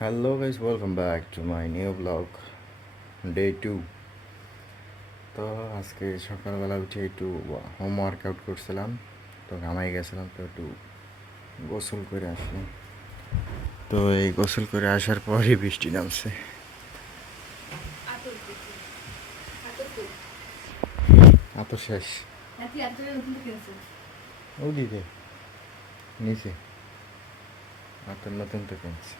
Hello guys, welcome back to my new blog day 2। তো আজকে সকালবেলা উঠে একটু হোম ওয়ার্কআউট করছিলাম। তো ঘামাই গেছিলাম, তো একটু গোসল করে আসলাম। তো এই গোসল করে আসার পরই বৃষ্টি নামছে। আতো শেষ ও দিদি নিচে আতর নতুন তো কিনছে।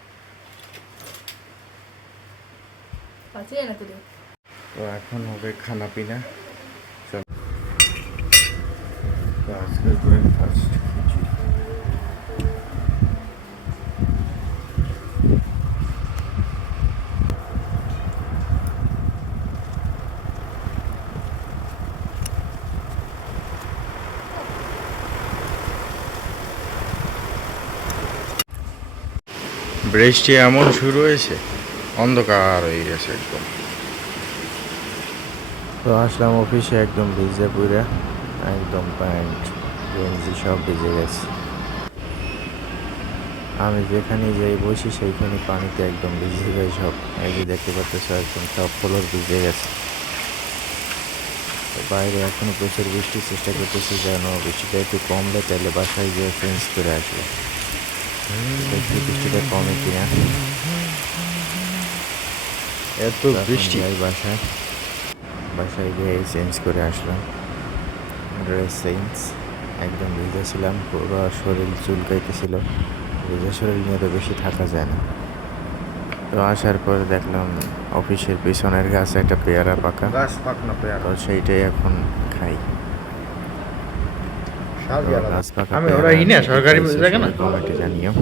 তো এখন হবে খানা পিনা। চল, তো আজকের ব্রেকফাস্ট খিচুড়ি। বৃষ্টি এমন শুরু হয়েছে, অন্ধকার হয়ে গেছে একদম। তো আসলাম অফিসে, একদম ভিজে পুরা, একদম প্যান্ট গেঞ্জি সব ভিজে গেছে। আমি যেখানে যাই বসি সেইখানে পানিতে একদম ভিজে যায় সব। এই যে দেখতে পাচ্ছ, একদম সব ফ্লোর ভিজে গেছে। তো বাইরে এখনো প্রচুর বৃষ্টি, চেষ্টা করতেছি যেন বৃষ্টিটা একটু কমলে তাহলে বাসায় গিয়ে চেঞ্জ করে আসবো। দেখি বৃষ্টিটা কমে কিনা। এত বৃষ্টি যাই বাসায়, বাসায় গিয়ে চেঞ্জ করে আসলাম। ড্রেস চেঞ্জ, একদম ভিজে ছিলাম, পুরো শরীর চুলকাইতেছিল। ভিজে শরীর নিয়ে তো বেশি থাকা যায় না। তো আসার পর দেখলাম অফিসের পিছনের গাছে একটা পেয়ারা পাকা, গাছ পাকনা পেয়ারা, তো সেইটাই এখন খাই। গাছ পাকা সরকারি জায়গা না, কমেন্টে জানিও।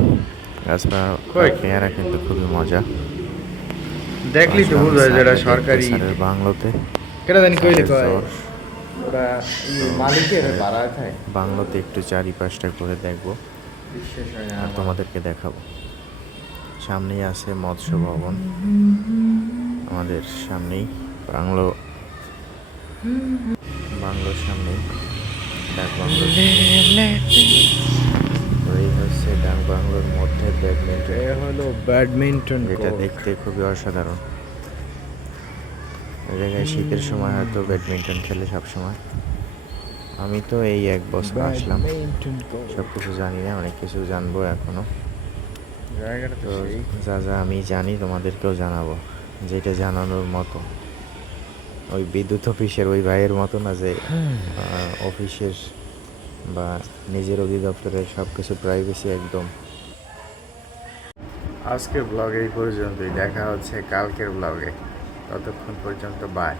গাছ পাকা পেয়ারা কিন্তু খুবই মজা। দেখলি তো বুঝা যায় যেটা সরকারি স্যারের বাংলোতে, কেটা জানি কইলে কয় ওরা মালিকের বাড়ায় থাকে। বাংলোতে একটু চারিপাশটা করে দেখবো আর তোমাদেরকে দেখাবো। সামনেই আছে মৎস্য ভবন, আমাদের সামনেই বাংলোর সামনেই ডাক বাংলো। এই হচ্ছে ডাক বাংলোর মধ্যে ব্যাডমিন্টন, হলো ব্যাডমিন্টন, যেটা দেখতে খুবই অসাধারণ। এই জায়গায় শীতের সময় হয়তো ব্যাডমিন্টন খেলে সব সময়। আমি তো এই 1 বছর আসলাম, সব কিছু জানি না, অনেক কিছু জানবো এখনো। তো যা যা আমি জানি তোমাদেরকেও জানাবো, যেটা জানানোর মতো। ওই বিদ্যুৎ অফিসের ওই ভাইয়ের মতো না যে অফিসের বা নিজের অধিদপ্তরের সব কিছু প্রাইভেসি একদম। আজকের ব্লগ এই পর্যন্তই, দেখা হচ্ছে কালকের ব্লগে। ততক্ষণ পর্যন্ত বাই।